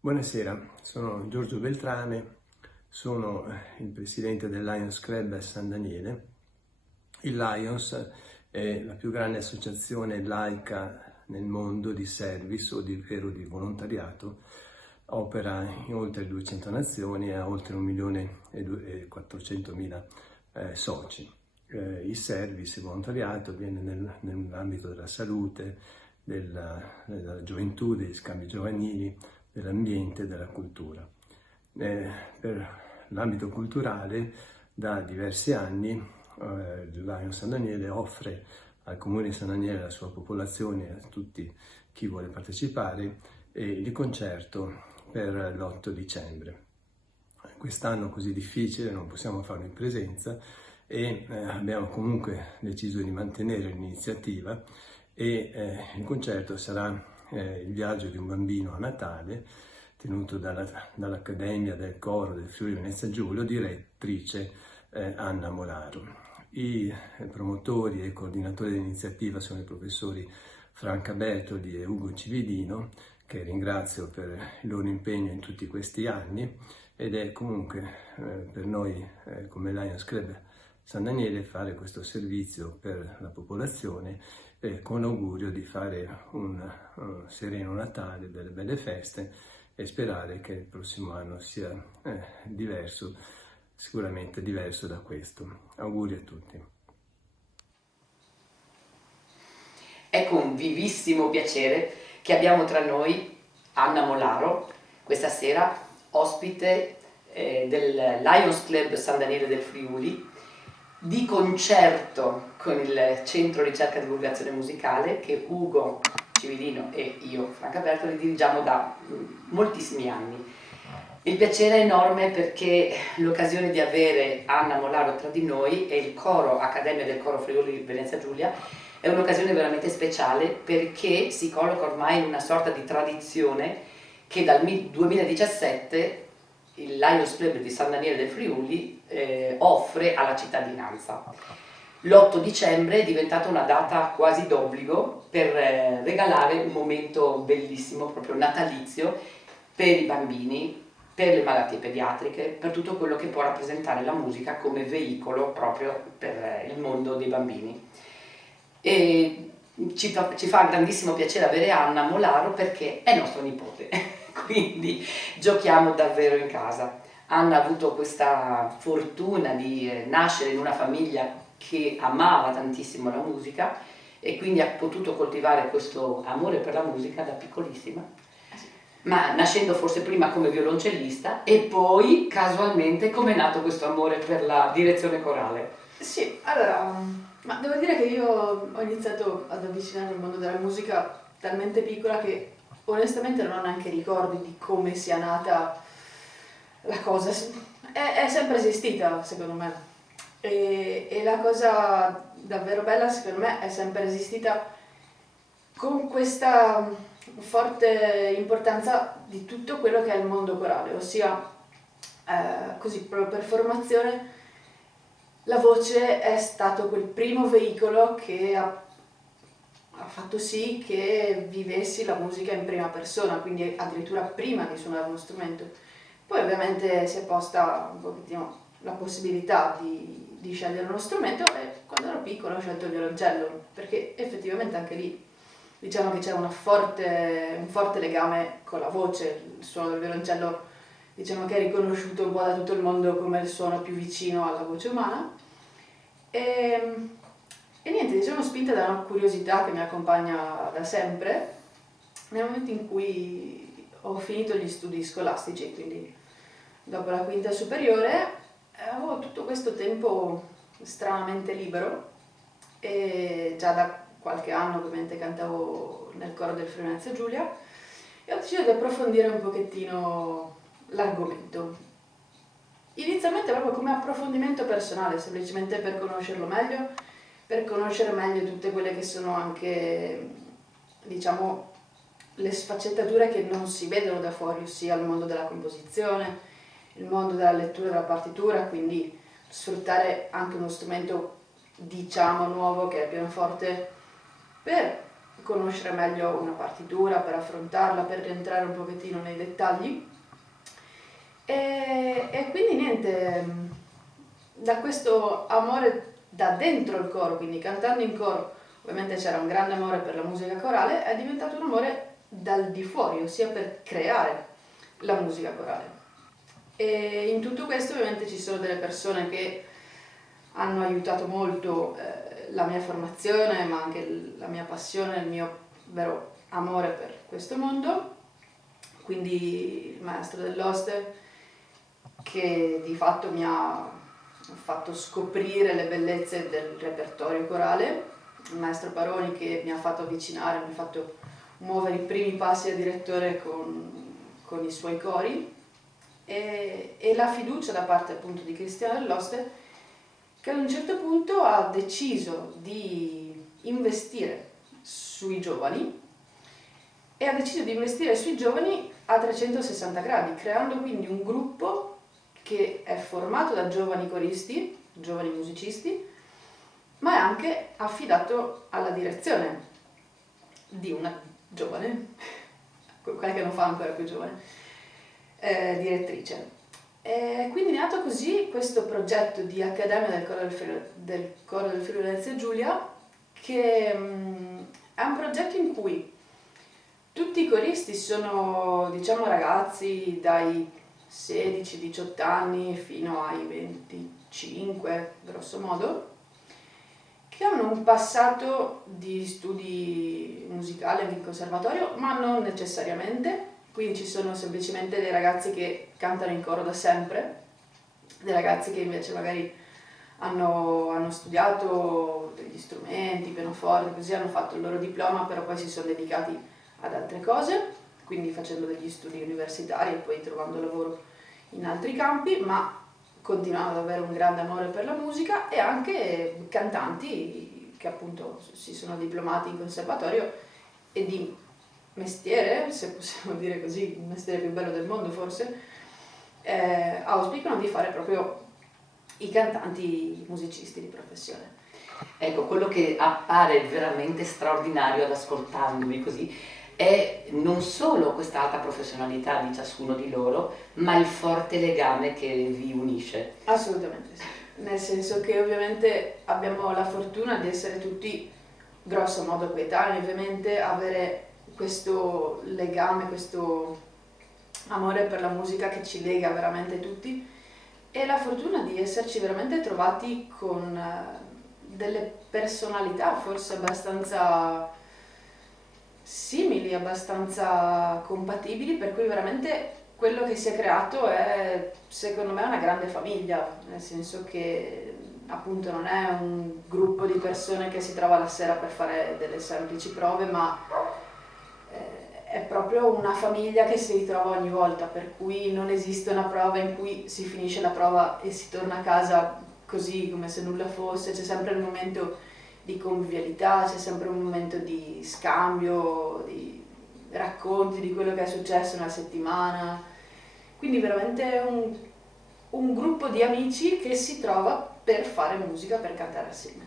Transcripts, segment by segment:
Buonasera, sono Giorgio Beltrame, sono il presidente del Lions Club San Daniele. Il Lions è la più grande associazione laica nel mondo di service o di volontariato, opera in oltre 200 nazioni e ha oltre 1.400.000 soci. Il service, il volontariato viene nell'ambito della salute, della gioventù, degli scambi giovanili, dell'ambiente e della cultura. Per l'ambito culturale, da diversi anni, il Lions San Daniele offre al Comune di San Daniele, alla sua popolazione e a tutti chi vuole partecipare, il concerto per l'8 dicembre. Quest'anno così difficile non possiamo farlo in presenza e abbiamo comunque deciso di mantenere l'iniziativa e il concerto sarà il viaggio di un bambino a Natale, tenuto dall'Accademia del Coro del Friuli Venezia Giulia, direttrice Anna Molaro. I promotori e coordinatori dell'iniziativa sono i professori Franca Bertoli e Ugo Cividino, che ringrazio per il loro impegno in tutti questi anni, ed è comunque per noi come Lions Club San Daniele fare questo servizio per la popolazione, con l'augurio di fare un sereno Natale, delle belle feste, e sperare che il prossimo anno sia diverso, sicuramente diverso da questo. Auguri a tutti. È con vivissimo piacere che abbiamo tra noi Anna Molaro, questa sera ospite del Lions Club San Daniele del Friuli, di concerto con il Centro Ricerca e Divulgazione Musicale che Ugo Civilino e io, Franca Bertoli, dirigiamo da moltissimi anni. Il piacere è enorme perché l'occasione di avere Anna Molaro tra di noi e il coro Accademia del Coro Friuli Venezia Giulia è un'occasione veramente speciale perché si colloca ormai in una sorta di tradizione che dal 2017 il Lions Club di San Daniele del Friuli offre alla cittadinanza. L'8 dicembre è diventata una data quasi d'obbligo per regalare un momento bellissimo, proprio natalizio, per i bambini, per le malattie pediatriche, per tutto quello che può rappresentare la musica come veicolo proprio per il mondo dei bambini. E ci fa grandissimo piacere avere Anna Molaro perché è nostro nipote, quindi giochiamo davvero in casa. Anna ha avuto questa fortuna di nascere in una famiglia che amava tantissimo la musica e quindi ha potuto coltivare questo amore per la musica da piccolissima, ma nascendo forse prima come violoncellista e poi casualmente come è nato questo amore per la direzione corale. Sì, allora, ma devo dire che io ho iniziato ad avvicinarmi al mondo della musica talmente piccola che onestamente non ho neanche ricordi di come sia nata la cosa. È sempre esistita, secondo me. E la cosa davvero bella, secondo me, è sempre esistita con questa forte importanza di tutto quello che è il mondo corale, ossia, così proprio per formazione, la voce è stato quel primo veicolo che ha fatto sì che vivessi la musica in prima persona, quindi addirittura prima di suonare uno strumento. Poi ovviamente si è posta un pochettino la possibilità di scegliere uno strumento e quando ero piccola ho scelto il violoncello, perché effettivamente anche lì diciamo che c'è un forte legame con la voce. Il suono del violoncello diciamo che è riconosciuto un po' da tutto il mondo come il suono più vicino alla voce umana. E niente, diciamo spinta da una curiosità che mi accompagna da sempre, nel momento in cui ho finito gli studi scolastici, quindi dopo la quinta superiore, avevo tutto questo tempo stranamente libero e già da qualche anno ovviamente cantavo nel coro del Friuli Venezia Giulia e ho deciso di approfondire un pochettino l'argomento. Inizialmente proprio come approfondimento personale, semplicemente per conoscerlo meglio, per conoscere meglio tutte quelle che sono anche, diciamo, le sfaccettature che non si vedono da fuori, ossia il mondo della composizione, il mondo della lettura della partitura, quindi sfruttare anche uno strumento, diciamo, nuovo che è il pianoforte per conoscere meglio una partitura, per affrontarla, per rientrare un pochettino nei dettagli. E quindi niente, da questo amore da dentro il coro, quindi cantando in coro, ovviamente c'era un grande amore per la musica corale, è diventato un amore dal di fuori, ossia per creare la musica corale. E in tutto questo ovviamente ci sono delle persone che hanno aiutato molto la mia formazione, ma anche la mia passione, il mio vero amore per questo mondo. Quindi il maestro dell'Oste, che di fatto mi ha fatto scoprire le bellezze del repertorio corale, il maestro Paroni, che mi ha fatto avvicinare, mi ha fatto muovere i primi passi da direttore con i suoi cori, e la fiducia da parte appunto di Cristiano dell'Oste, che ad un certo punto ha deciso di investire sui giovani, e ha deciso di investire sui giovani a 360 gradi, creando quindi un gruppo che è formato da giovani coristi, giovani musicisti, ma è anche affidato alla direzione di una giovane, quella che non fa ancora più giovane, direttrice. E quindi è nato così questo progetto di Accademia del Coro del Friuli Venezia Giulia, che è un progetto in cui tutti i coristi sono, diciamo, ragazzi dai 16-18 anni fino ai 25, grosso modo, che hanno un passato di studi musicali anche in conservatorio, ma non necessariamente. Quindi ci sono semplicemente dei ragazzi che cantano in coro da sempre, dei ragazzi che invece magari hanno studiato degli strumenti, pianoforte, così hanno fatto il loro diploma, però poi si sono dedicati ad altre cose, quindi facendo degli studi universitari e poi trovando lavoro in altri campi, ma continuando ad avere un grande amore per la musica, e anche cantanti che appunto si sono diplomati in conservatorio e di mestiere, se possiamo dire così, il mestiere più bello del mondo forse, auspicano di fare proprio i cantanti musicisti di professione. Ecco, quello che appare veramente straordinario ad ascoltarvi così è non solo questa alta professionalità di ciascuno di loro, ma il forte legame che vi unisce. Assolutamente sì, nel senso che ovviamente abbiamo la fortuna di essere tutti grosso modo coetanei, ovviamente avere questo legame, questo amore per la musica che ci lega veramente tutti, e la fortuna di esserci veramente trovati con delle personalità forse abbastanza simili, abbastanza compatibili, per cui veramente quello che si è creato è, secondo me, una grande famiglia, nel senso che appunto non è un gruppo di persone che si trova la sera per fare delle semplici prove, ma è proprio una famiglia che si ritrova ogni volta, per cui non esiste una prova in cui si finisce la prova e si torna a casa così come se nulla fosse. C'è sempre un momento di convivialità, c'è sempre un momento di scambio, di racconti di quello che è successo nella settimana, quindi veramente è un gruppo di amici che si trova per fare musica, per cantare assieme.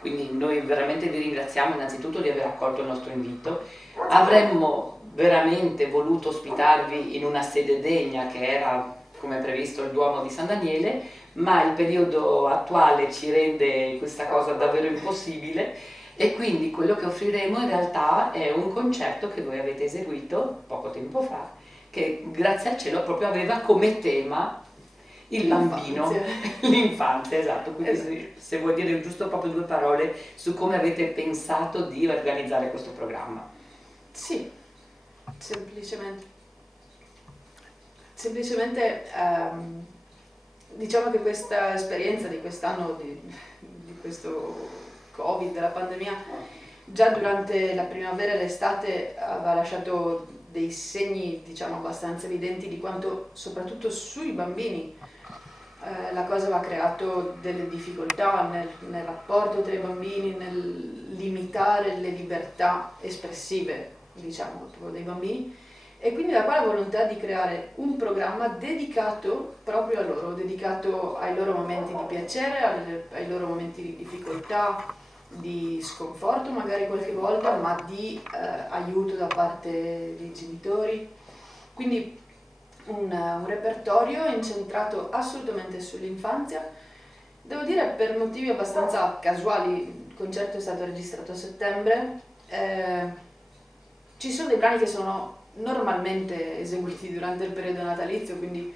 Quindi noi veramente vi ringraziamo innanzitutto di aver accolto il nostro invito. Avremmo veramente voluto ospitarvi in una sede degna, che era, come previsto, il Duomo di San Daniele, ma il periodo attuale ci rende questa cosa davvero impossibile, e quindi quello che offriremo in realtà è un concerto che voi avete eseguito poco tempo fa, che grazie al cielo proprio aveva come tema il bambino, l'infanzia, esatto. Quindi se vuoi dire giusto proprio due parole su come avete pensato di organizzare questo programma. Sì, semplicemente diciamo che questa esperienza di quest'anno, di questo Covid, della pandemia, già durante la primavera e l'estate aveva lasciato dei segni, diciamo, abbastanza evidenti di quanto, soprattutto sui bambini, la cosa aveva creato delle difficoltà nel rapporto tra i bambini, nel limitare le libertà espressive, diciamo, dei bambini, e quindi da qua la volontà di creare un programma dedicato proprio a loro, dedicato ai loro momenti di piacere, ai loro momenti di difficoltà, di sconforto magari qualche volta, ma di aiuto da parte dei genitori. Quindi un repertorio incentrato assolutamente sull'infanzia. Devo dire, per motivi abbastanza casuali, il concerto è stato registrato a settembre, ci sono dei brani che sono normalmente eseguiti durante il periodo natalizio, quindi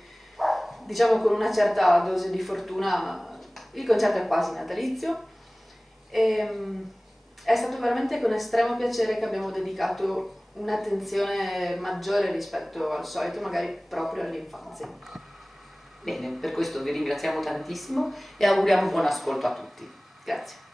diciamo con una certa dose di fortuna il concerto è quasi natalizio. È stato veramente con estremo piacere che abbiamo dedicato un'attenzione maggiore rispetto al solito, magari proprio all'infanzia. Bene, per questo vi ringraziamo tantissimo e auguriamo buon ascolto a tutti. Grazie.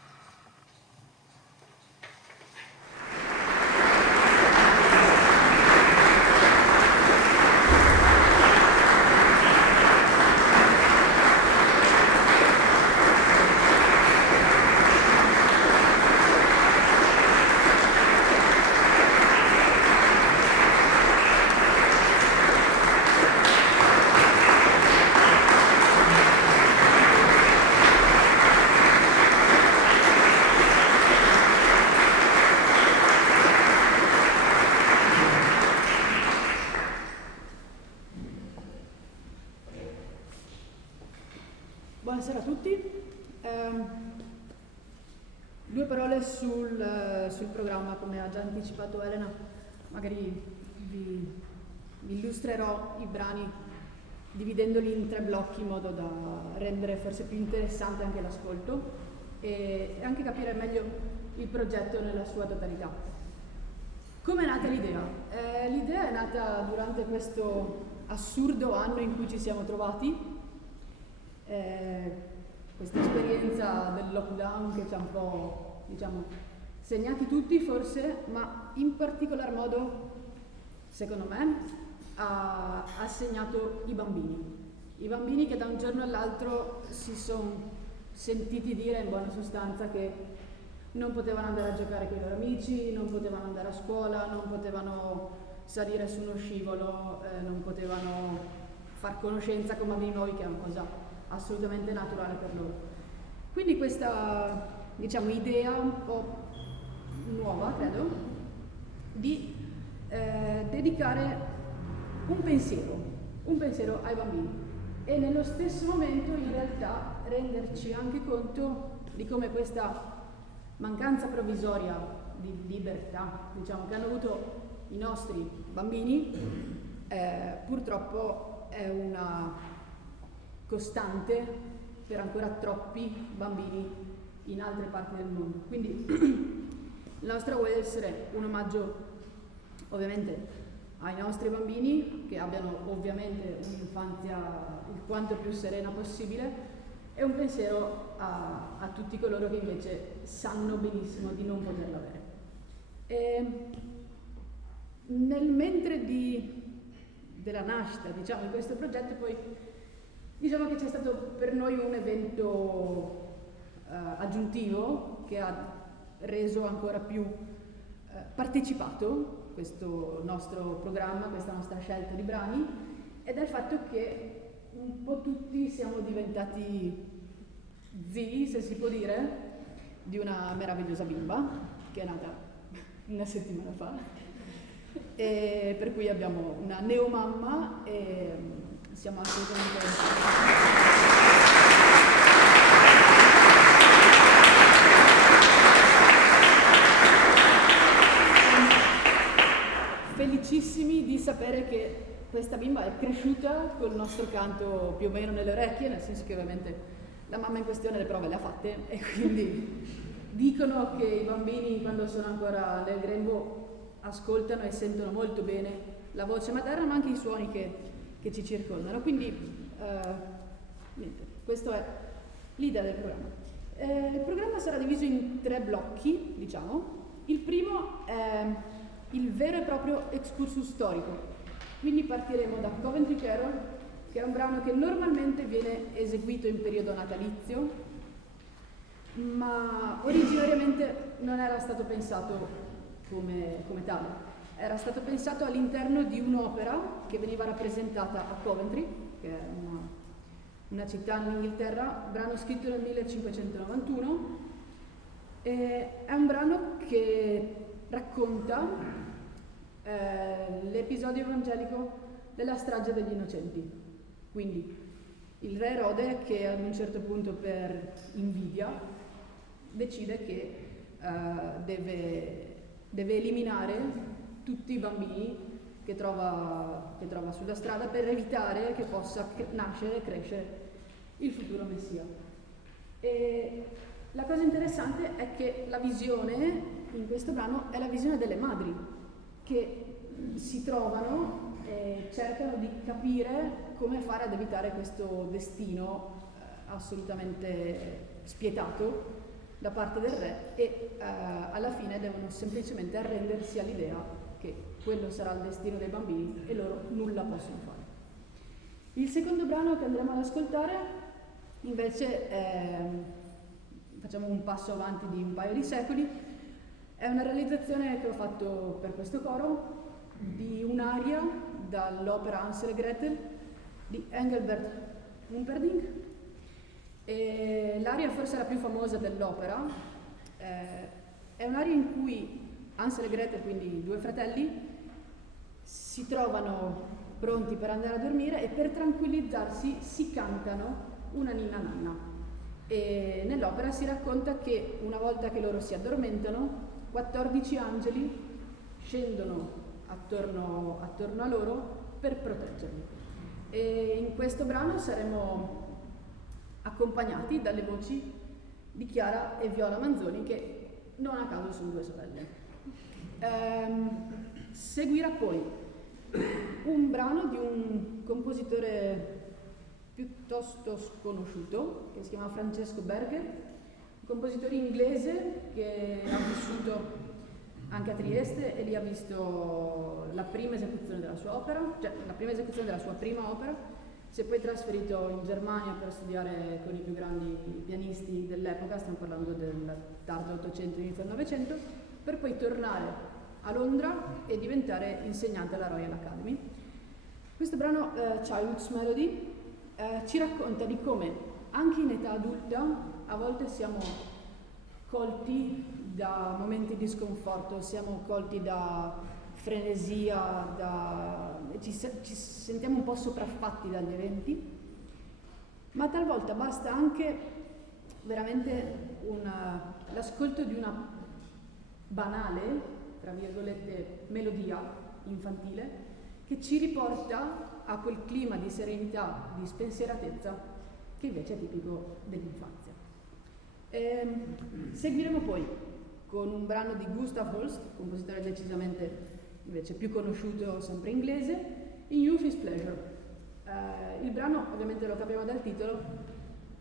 Buonasera a tutti. Due parole sul programma, come ha già anticipato Elena. Magari vi illustrerò i brani dividendoli in 3 blocchi in modo da rendere forse più interessante anche l'ascolto e anche capire meglio il progetto nella sua totalità. Come è nata l'idea? L'idea è nata durante questo assurdo anno in cui ci siamo trovati. Questa esperienza del lockdown che ci ha un po', diciamo, segnati tutti forse, ma in particolar modo, secondo me, ha segnato i bambini che da un giorno all'altro si sono sentiti dire in buona sostanza che non potevano andare a giocare con i loro amici, non potevano andare a scuola, non potevano salire su uno scivolo, non potevano far conoscenza con bambini nuovi, che è una cosa assolutamente naturale per loro. Quindi questa, diciamo, idea un po' nuova, credo, di dedicare un pensiero ai bambini e nello stesso momento in realtà renderci anche conto di come questa mancanza provvisoria di libertà, diciamo, che hanno avuto i nostri bambini, purtroppo è una costante per ancora troppi bambini in altre parti del mondo. Quindi il nostro vuole essere un omaggio ovviamente ai nostri bambini, che abbiano ovviamente un'infanzia il quanto più serena possibile, e un pensiero a tutti coloro che invece sanno benissimo di non poterla avere. Nel mentre della nascita, diciamo, di questo progetto, poi diciamo che c'è stato per noi un evento aggiuntivo che ha reso ancora più partecipato questo nostro programma, questa nostra scelta di brani, ed è il fatto che un po' tutti siamo diventati zii, se si può dire, di una meravigliosa bimba che è nata una settimana fa, e per cui abbiamo una neomamma e siamo assolutamente felicissimi di sapere che questa bimba è cresciuta col nostro canto più o meno nelle orecchie, nel senso che ovviamente la mamma in questione le prove le ha fatte e quindi dicono che i bambini quando sono ancora nel grembo ascoltano e sentono molto bene la voce materna, ma anche i suoni che ci circondano. Quindi niente, questa è l'idea del programma. Il programma sarà diviso in 3 blocchi, diciamo. Il primo è il vero e proprio excursus storico, quindi partiremo da Coventry Carol, che è un brano che normalmente viene eseguito in periodo natalizio, ma originariamente non era stato pensato come tale. Era stato pensato all'interno di un'opera che veniva rappresentata a Coventry, che è una città in Inghilterra, brano scritto nel 1591, È un brano che racconta l'episodio evangelico della strage degli innocenti. Quindi il re Erode, che ad un certo punto per invidia decide che deve eliminare tutti i bambini che trova sulla strada per evitare che possa nascere e crescere il futuro Messia. E la cosa interessante è che la visione in questo brano è la visione delle madri che si trovano e cercano di capire come fare ad evitare questo destino assolutamente spietato da parte del re e alla fine devono semplicemente arrendersi all'idea che quello sarà il destino dei bambini e loro nulla possono fare. Il secondo brano che andremo ad ascoltare invece facciamo un passo avanti di un paio di secoli, è una realizzazione che ho fatto per questo coro di un'aria dall'opera Hansel e Gretel di Engelbert Humperdinck. E l'aria forse la più famosa dell'opera, è un'aria in cui Hansel e Gretel, quindi due fratelli, si trovano pronti per andare a dormire e per tranquillizzarsi si cantano una ninna nanna. E nell'opera si racconta che una volta che loro si addormentano, 14 angeli scendono attorno a loro per proteggerli. E in questo brano saremo accompagnati dalle voci di Chiara e Viola Manzoni, che non a caso sono due sorelle. Seguirà poi un brano di un compositore piuttosto sconosciuto che si chiama Francesco Berger, un compositore inglese che ha vissuto anche a Trieste e lì ha visto la prima esecuzione della sua opera, cioè la prima esecuzione della sua prima opera. Si è poi trasferito in Germania per studiare con i più grandi pianisti dell'epoca, stiamo parlando del tardo 800 inizio del 900, per poi tornare a Londra e diventare insegnante alla Royal Academy. Questo brano, Child's Melody, ci racconta di come anche in età adulta a volte siamo colti da momenti di sconforto, siamo colti da frenesia, ci sentiamo un po' sopraffatti dagli eventi, ma talvolta basta anche veramente l'ascolto di una banale, tra virgolette, melodia infantile che ci riporta a quel clima di serenità, di spensieratezza che invece è tipico dell'infanzia. Seguiremo poi con un brano di Gustav Holst, compositore decisamente invece più conosciuto, sempre inglese, In Youth is Pleasure. Il brano, ovviamente lo capiamo dal titolo,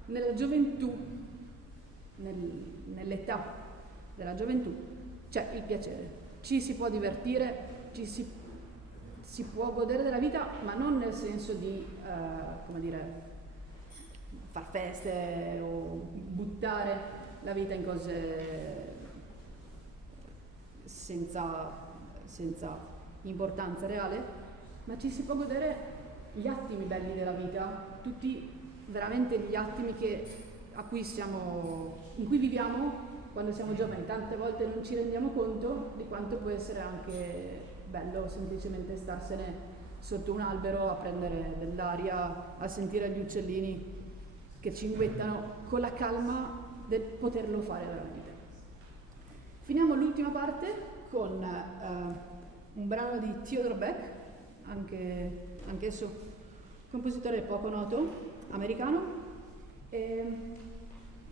nella gioventù, nell'età della gioventù c'è il piacere, ci si può divertire, si può godere della vita, ma non nel senso di, come dire, far feste o buttare la vita in cose senza importanza reale, ma ci si può godere gli attimi belli della vita, tutti veramente gli attimi in cui viviamo quando siamo giovani. Tante volte non ci rendiamo conto di quanto può essere anche bello semplicemente starsene sotto un albero a prendere dell'aria, a sentire gli uccellini che cinguettano con la calma del poterlo fare veramente. Finiamo l'ultima parte con un brano di Theodore Beck, anch'esso compositore poco noto, americano.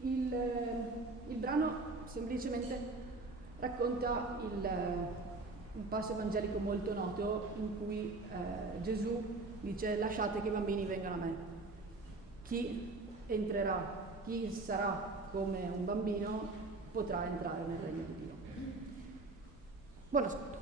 Il brano semplicemente racconta un passo evangelico molto noto in cui Gesù dice: lasciate che i bambini vengano a me. Chi entrerà, chi sarà come un bambino potrà entrare nel regno di Dio. Buon ascolto.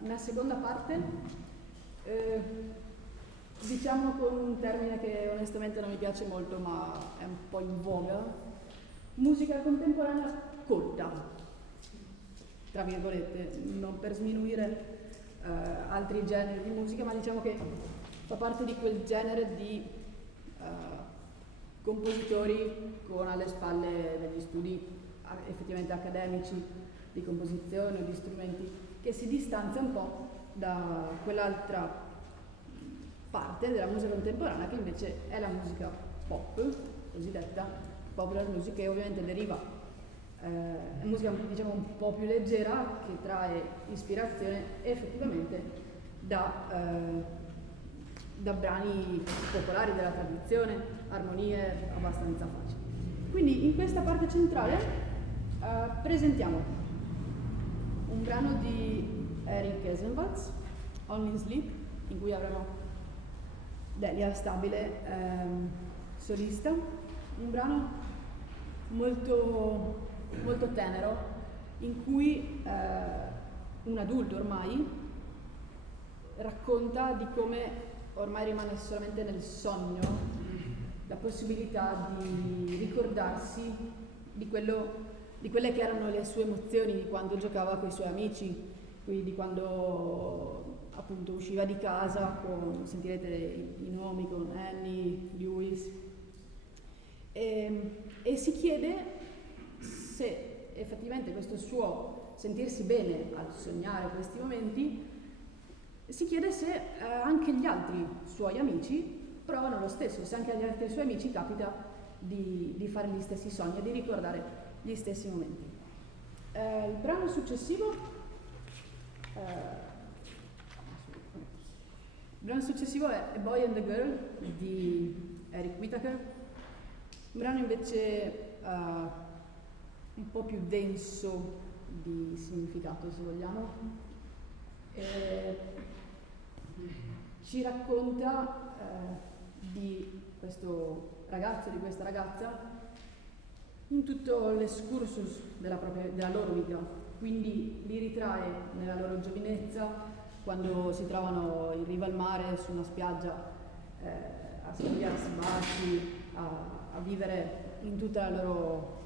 una seconda parte, diciamo con un termine che onestamente non mi piace molto ma è un po' in voga, musica contemporanea corta, tra virgolette, non per sminuire altri generi di musica, ma diciamo che fa parte di quel genere di compositori con alle spalle degli studi effettivamente accademici di composizione o di strumenti, che si distanzia un po' da quell'altra parte della musica contemporanea che invece è la musica pop, cosiddetta popular music, che ovviamente deriva, è musica diciamo un po' più leggera che trae ispirazione effettivamente da brani popolari della tradizione, armonie abbastanza facili. Quindi in questa parte centrale presentiamo un brano di Eric Esenwatz, Only in Sleep, in cui avremo Delia Stabile solista, un brano molto, molto tenero in cui un adulto ormai racconta di come ormai rimane solamente nel sogno la possibilità di ricordarsi di quelle che erano le sue emozioni di quando giocava con i suoi amici, quindi di quando appunto usciva di casa sentirete i nomi con Annie, Lewis, e si chiede se effettivamente questo suo sentirsi bene al sognare questi momenti, si chiede se anche gli altri suoi amici provano lo stesso, se anche agli altri suoi amici capita di fare gli stessi sogni e di ricordare gli stessi momenti. Il brano successivo è A Boy and a Girl di Eric Whitacre, un brano invece un po' più denso di significato, se vogliamo. Ci racconta di questo ragazzo e di questa ragazza in tutto l'escursus della loro vita, quindi li ritrae nella loro giovinezza, quando si trovano in riva al mare, su una spiaggia, a scambiarsi baci, a vivere in tutta la loro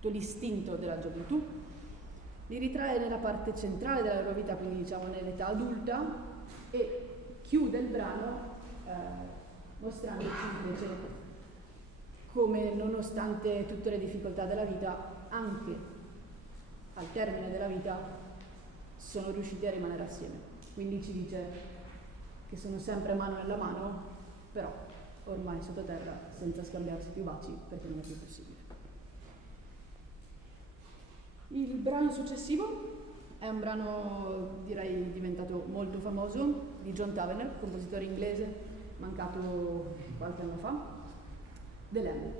tutto l'istinto della gioventù. Li ritrae nella parte centrale della loro vita, quindi diciamo nell'età adulta, e chiude il brano mostrandoci invece come, nonostante tutte le difficoltà della vita, anche al termine della vita sono riusciti a rimanere assieme. Quindi ci dice che sono sempre mano nella mano, però ormai sottoterra, senza scambiarsi più baci, perché non è più possibile. Il brano successivo è un brano, direi, diventato molto famoso, di John Tavener, compositore inglese, mancato qualche anno fa, The Lamb.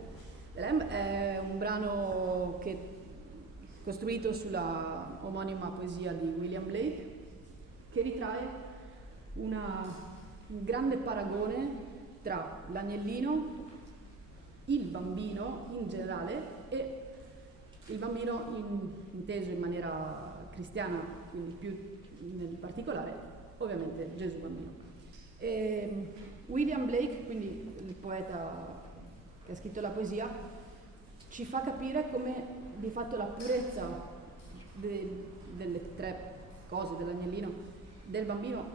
The Lamb è un brano che costruito sulla omonima poesia di William Blake, che ritrae un grande paragone tra l'agnellino, il bambino in generale e il bambino inteso in maniera cristiana, quindi più nel particolare, ovviamente Gesù bambino. E William Blake, quindi il poeta che ha scritto la poesia, ci fa capire come di fatto la purezza delle tre cose, dell'agnellino, del bambino,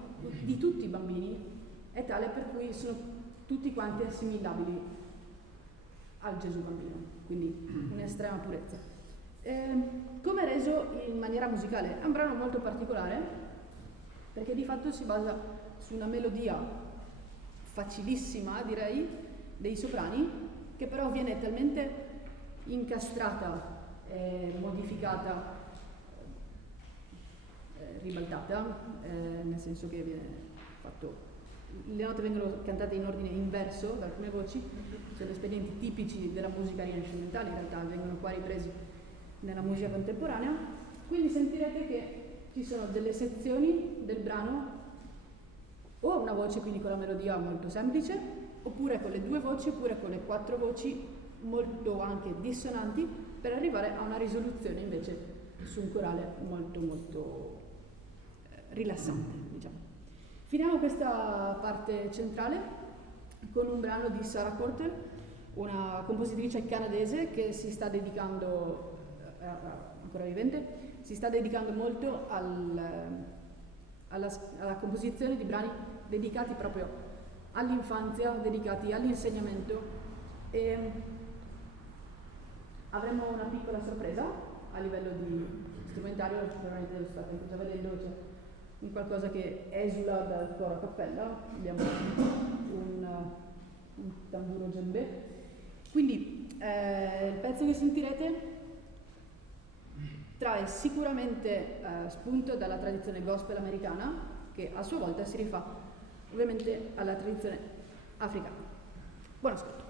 di tutti i bambini, è tale per cui sono tutti quanti assimilabili al Gesù bambino, quindi un'estrema purezza. Come è reso in maniera musicale? È un brano molto particolare perché di fatto si basa su una melodia facilissima, direi, dei soprani, che però viene talmente incastrata, modificata, ribaltata, nel senso che viene fatto, le note vengono cantate in ordine inverso da alcune voci, sono espedienti tipici della musica rinascimentale, in realtà vengono qua ripresi nella musica contemporanea, quindi sentirete che ci sono delle sezioni del brano o una voce quindi con la melodia molto semplice, oppure con le due voci, oppure con le quattro voci molto anche dissonanti, per arrivare a una risoluzione invece su un corale molto molto rilassante, diciamo. Finiamo questa parte centrale con un brano di Sarah Porter, una compositrice canadese che si sta dedicando, ancora vivente, si sta dedicando molto alla composizione di brani dedicati proprio all'infanzia, dedicati all'insegnamento, e avremo una piccola sorpresa a livello di strumentario, probabilmente lo state già vedendo, c'è un qualcosa che esula dal coro a cappella, abbiamo un tamburo djembé. Quindi il pezzo che sentirete trae sicuramente spunto dalla tradizione gospel americana, che a sua volta si rifà ovviamente alla tradizione africana. Buon ascolto.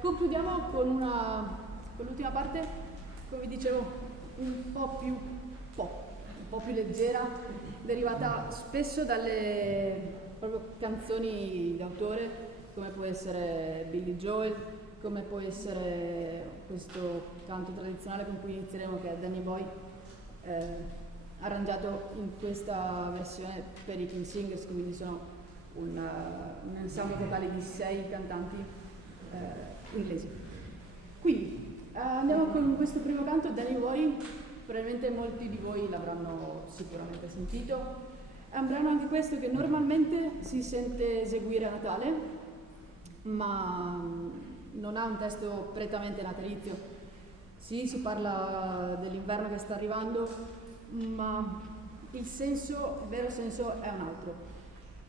Concludiamo con l'ultima parte, come vi dicevo, un po' più leggera, derivata spesso dalle proprio canzoni d'autore, come può essere Billy Joel, come può essere questo canto tradizionale con cui inizieremo, che è Danny Boy, arrangiato in questa versione per i King Singers, che quindi sono un ensemble vocale di 6 cantanti inglesi. Quindi andiamo con questo primo canto, Danny Boy. Probabilmente molti di voi l'avranno sicuramente sentito. È un brano anche questo che normalmente si sente eseguire a Natale, ma non ha un testo prettamente natalizio. Sì, si parla dell'inverno che sta arrivando, ma il vero senso è un altro.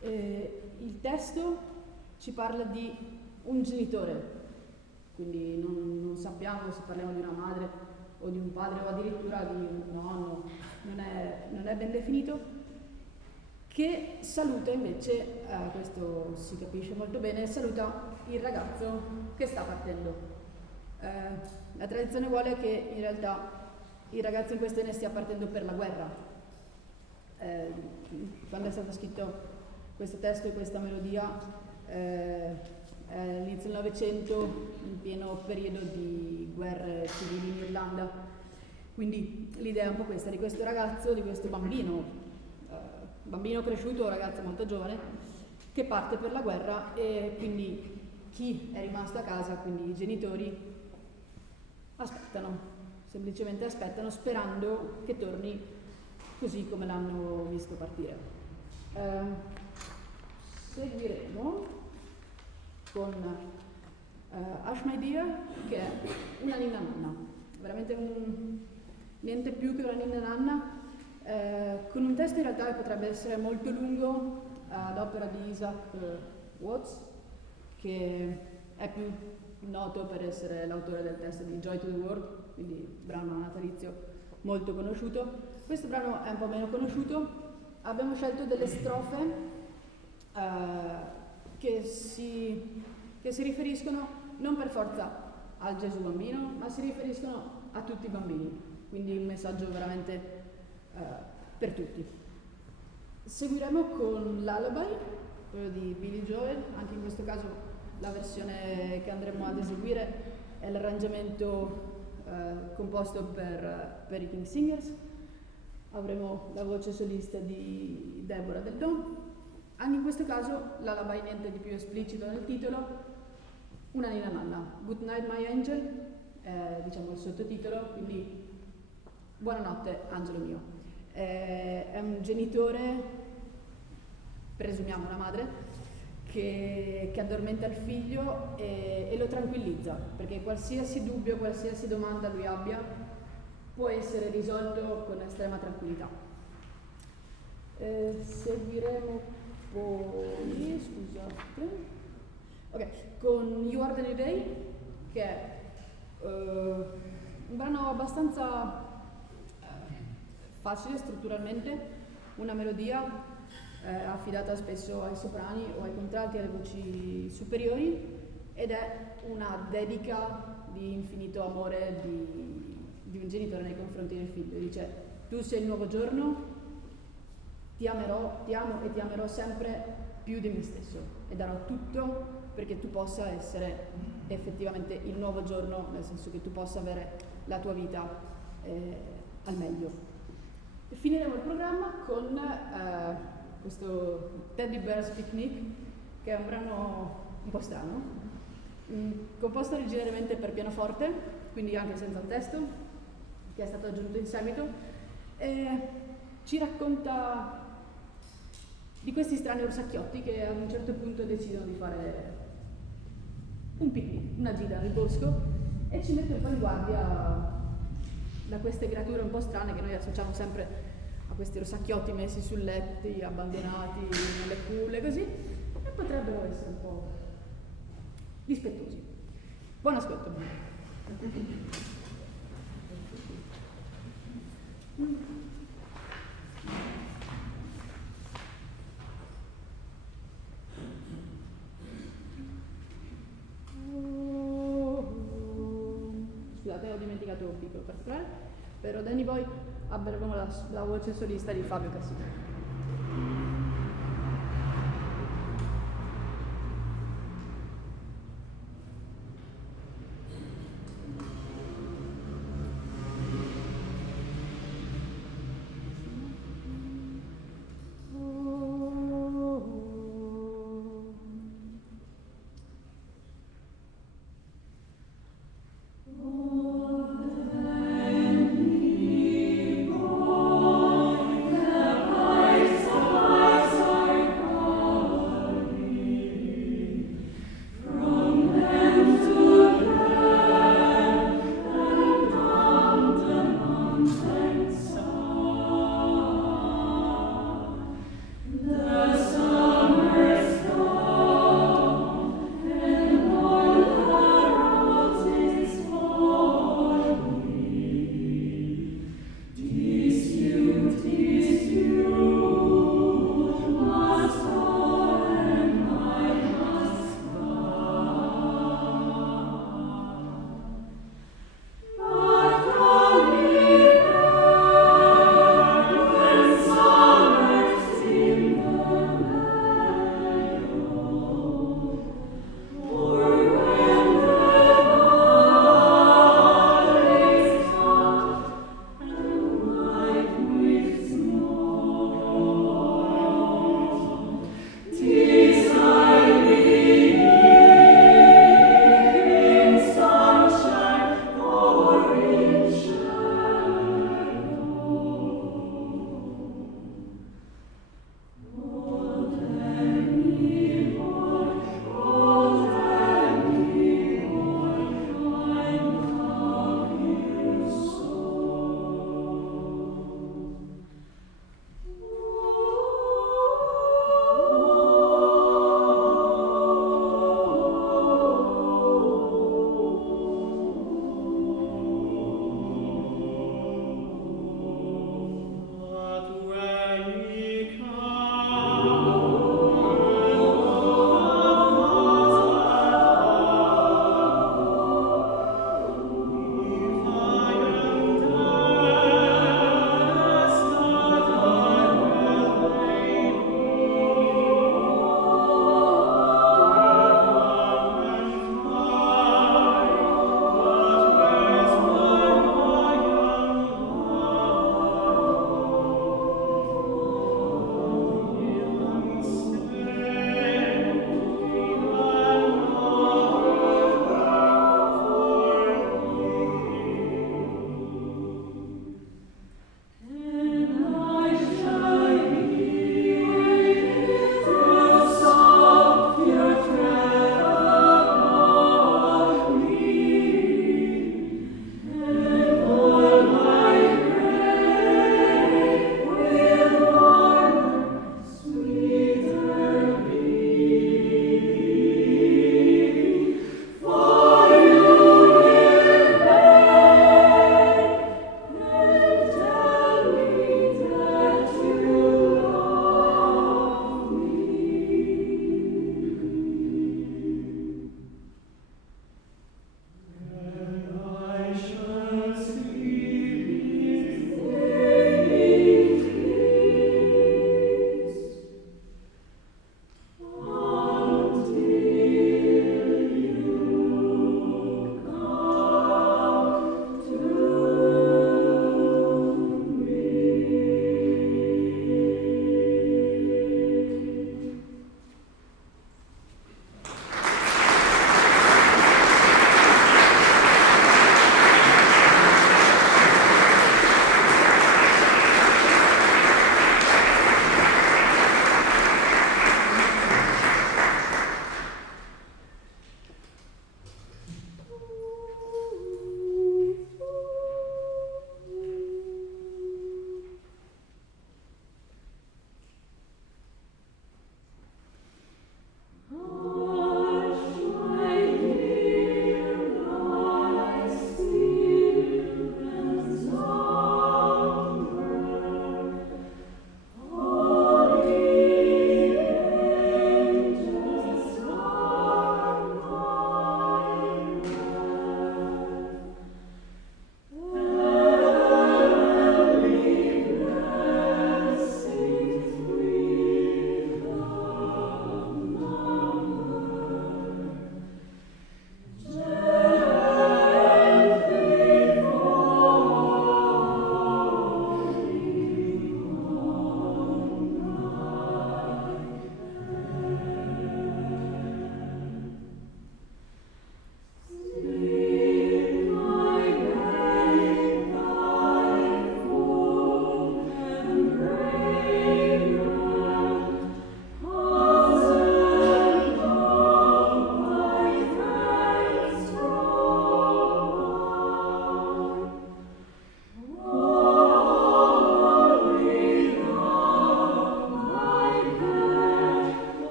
Il testo ci parla di un genitore, quindi non sappiamo se parliamo di una madre o di un padre o addirittura di un nonno, non è ben definito, che saluta invece, questo si capisce molto bene, saluta il ragazzo che sta partendo. La tradizione vuole che in realtà il ragazzo in questione stia partendo per la guerra. Quando è stato scritto questo testo e questa melodia, all'inizio del Novecento, in pieno periodo di guerre civili in Irlanda. Quindi l'idea è un po' questa, di questo ragazzo, di questo bambino cresciuto, ragazzo molto giovane, che parte per la guerra, e quindi chi è rimasto a casa, quindi i genitori, semplicemente aspettano, sperando che torni così come l'hanno visto partire. Seguiremo con Hush My Dear, che è una ninna nanna, veramente niente più che una ninna nanna, con un testo in realtà che potrebbe essere molto lungo, ad opera di Isaac Watts, che è più noto per essere l'autore del testo di Joy to the World, quindi brano natalizio molto conosciuto. Questo brano è un po' meno conosciuto. Abbiamo scelto delle strofe che si riferiscono non per forza al Gesù bambino, ma si riferiscono a tutti i bambini, quindi un messaggio veramente per tutti. Seguiremo con Lullaby, quello di Billy Joel. Anche in questo caso la versione che andremo ad eseguire è l'arrangiamento composto per i King Singers. Avremo la voce solista di Deborah Del Don. Anche in questo caso Lullaby, niente di più esplicito nel titolo, una ninna nanna. Good Night My Angel è, diciamo, il sottotitolo, quindi buonanotte angelo mio. È un genitore, presumiamo una madre, che addormenta il figlio e lo tranquillizza, perché qualsiasi dubbio, qualsiasi domanda lui abbia può essere risolto con estrema tranquillità. Seguiremo poi, con You Are the New Day, che è un brano abbastanza facile strutturalmente, una melodia affidata spesso ai soprani o ai contralti, alle voci superiori, ed è una dedica di infinito amore di un genitore nei confronti del figlio. Dice: tu sei il nuovo giorno, ti amo e ti amerò sempre più di me stesso, e darò tutto perché tu possa essere effettivamente il nuovo giorno, nel senso che tu possa avere la tua vita al meglio. E finiremo il programma con questo Teddy Bear's Picnic, che è un brano un po' strano, composto originariamente per pianoforte, quindi anche senza un testo, che è stato aggiunto in seguito, e ci racconta di questi strani orsacchiotti che ad un certo punto decidono di fare un picnic, una gita nel bosco, e ci mette un po' in guardia da queste creature un po' strane che noi associamo sempre a questi orsacchiotti messi su letti, abbandonati nelle culle, così, e potrebbero essere un po' dispettosi. Buon ascolto. dimenticato un piccolo particolare, però Danny Boy avremo la voce solista di Fabio Cassino. Oh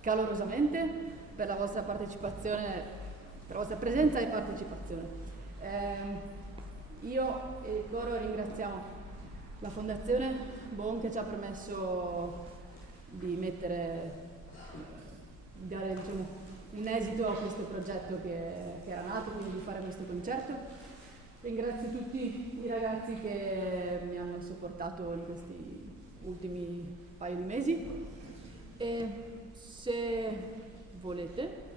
calorosamente per la vostra partecipazione, per la vostra presenza e partecipazione. Io e il coro ringraziamo la Fondazione Bon che ci ha permesso di dare un esito a questo progetto che era nato, quindi di fare questo concerto. Ringrazio tutti i ragazzi che mi hanno supportato in questi ultimi paio di mesi e se volete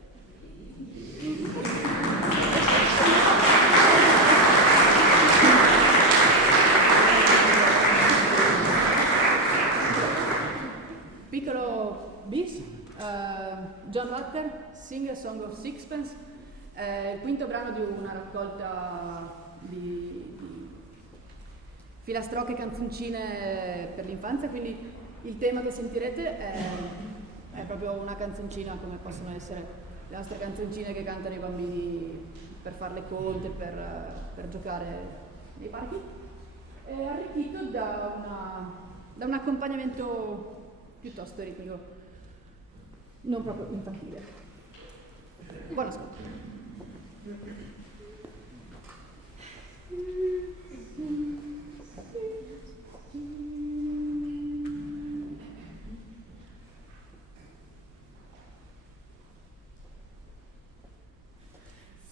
piccolo bis, John Rutter, Sing a Song of Sixpence, il quinto brano di una raccolta di filastrocche e canzoncine per l'infanzia, quindi il tema che sentirete è proprio una canzoncina come possono essere le nostre canzoncine che cantano i bambini per fare le conte, per giocare nei parchi, è arricchito da un accompagnamento piuttosto ritmico, non proprio infantile. Buon ascolto.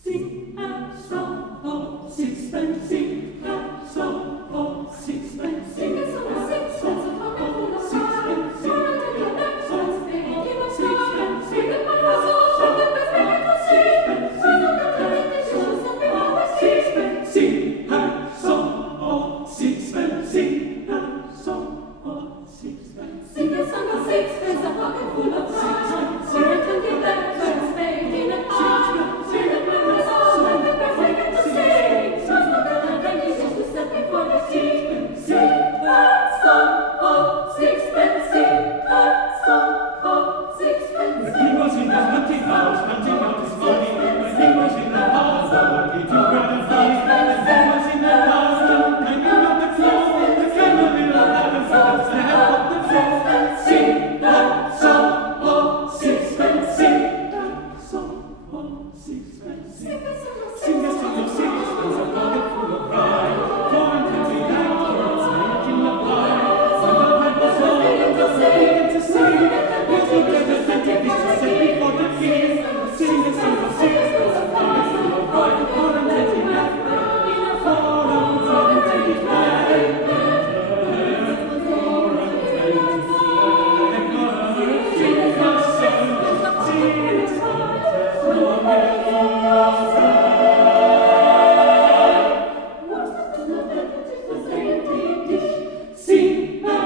Sing a song of sixpence, sing a song of sixpence, sing a song of sixpence, sixpence, sing a song of sixpence, sing a song of sixpence, sing a song of sixpence, sing a song of sixpence, sing a song of sixpence, a pocket full of rhymes, sing a twenty bells made in a pie, sing a song and the birds they get to sing, songs not that I used to step before the king, sing a song of sixpence, sing a song of sixpence. The king was in his hunting out his money, the king was in the house, he took out the fleece, the king was in the house, hanging up the clothes, the family of heaven falls, the help of the foe, sing a song of sixpence, sing a song of sixpence, sing a song of sixpence, a pocket full of pride, for in 29 carats making a pie, when the pipe was all to sing, you took the 20 pieces set before the king, sing a song of sixpence, a pocket full of pride, for in 29 carats, for in 29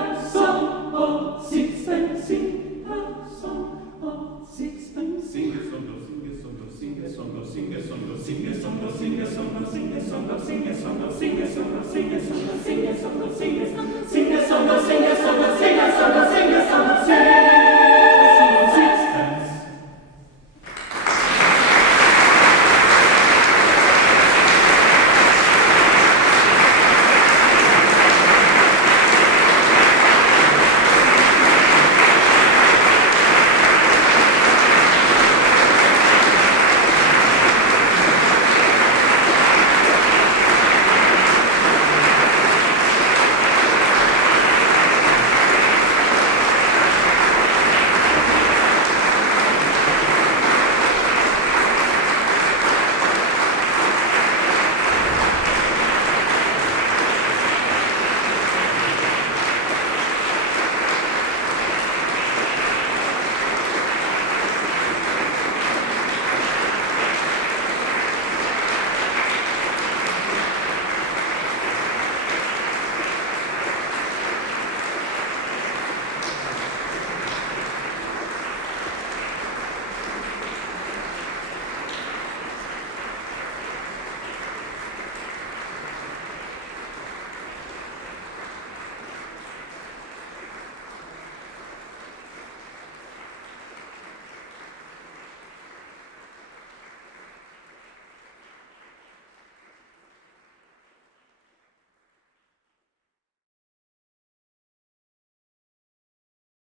Sing a song of sixpence, sing a song of sixpence, sing a song of, sing a song of, sing a song of, sing a song of, sing a song of, sing a song of, sing a song of, sing a song of, sing a song of, sing a song of, sing a song of, sing a song of, sing a song of, sing a song of, sing